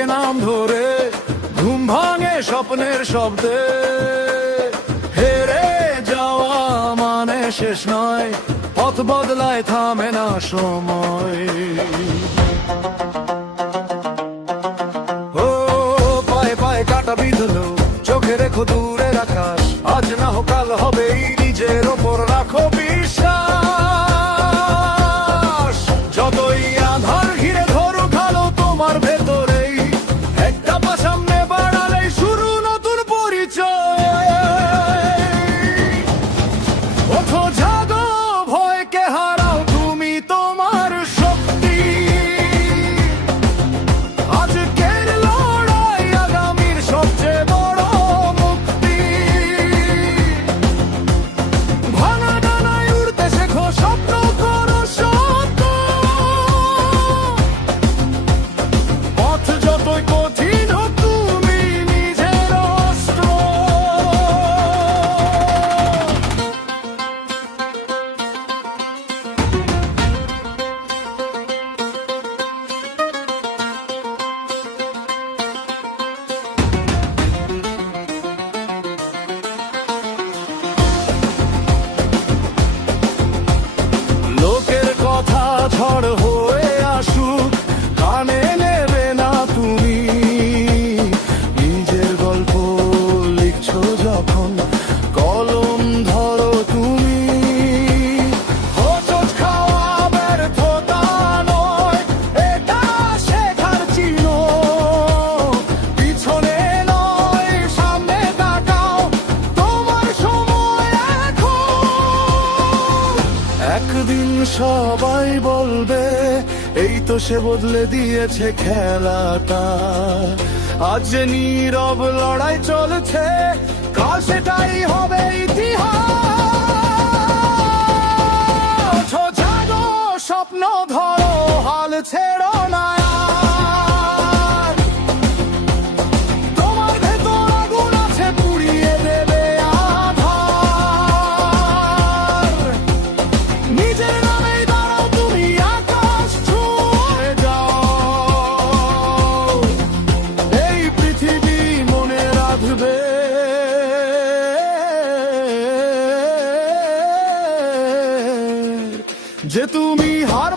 ডাকে নাম ধরে, ঘুম ভাঙে স্বপ্নের শব্দে। হেরে যাওয়া মানে শেষ নয়, পথ বদলায়, থামে না সময়। ও পায়ে পায়ে কাটা বিঁধলো, চোখে রেখো দূরের আকাশ। আজ না হোক কাল হবেই, নিজের ওপর রাখো বিশ্বাস। যতই আধার ঘিরে ধরুক আলো তোমার ভেতরেই, একটা পা সামনে বাড়ালেই শুরু নতুন পরিচয়। ওঠো জাগো, ভয়কে হারাও, তুমি তোমার শক্তি। আজকের লড়াই আগামীর সবচেয়ে বড় মুক্তি। ভাঙা ডানায় উড়তে শেখো, স্বপ্ন করো সত্য। পথ যতই কঠিন হোক, তুমি নিজের অস্ত্র। লোকের কথা ঝড় হয়ে আসুক, কানে নেবে না তুমি। নিজের গল্প লিখছো যখন, কলম ধরো তুমি। হোঁচট খাওয়া ব্যর্থতা নয়, এটা শেখার চিহ্ন। পিছনে নয়, সামনে তাকাও, তোমার সময় এখন। একদিন সবাই বলবে, এই তো সে বদলে দিয়েছে খেলাটা। আজ যে নীরব লড়াই চলছে, কাল সেটাই হবে ইতিহাস। ওঠো জাগো, স্বপ্ন ধরো, হাল ছেড়ো না আর। তোমার ভেতর আগুন আছে, পুড়িয়ে দেবে আধার। নিজের নামেই দাঁড়াও, তুমি আকাশ ছুঁয়ে যাও। এই পৃথিবী মনে রাখবে, যে তুমি হার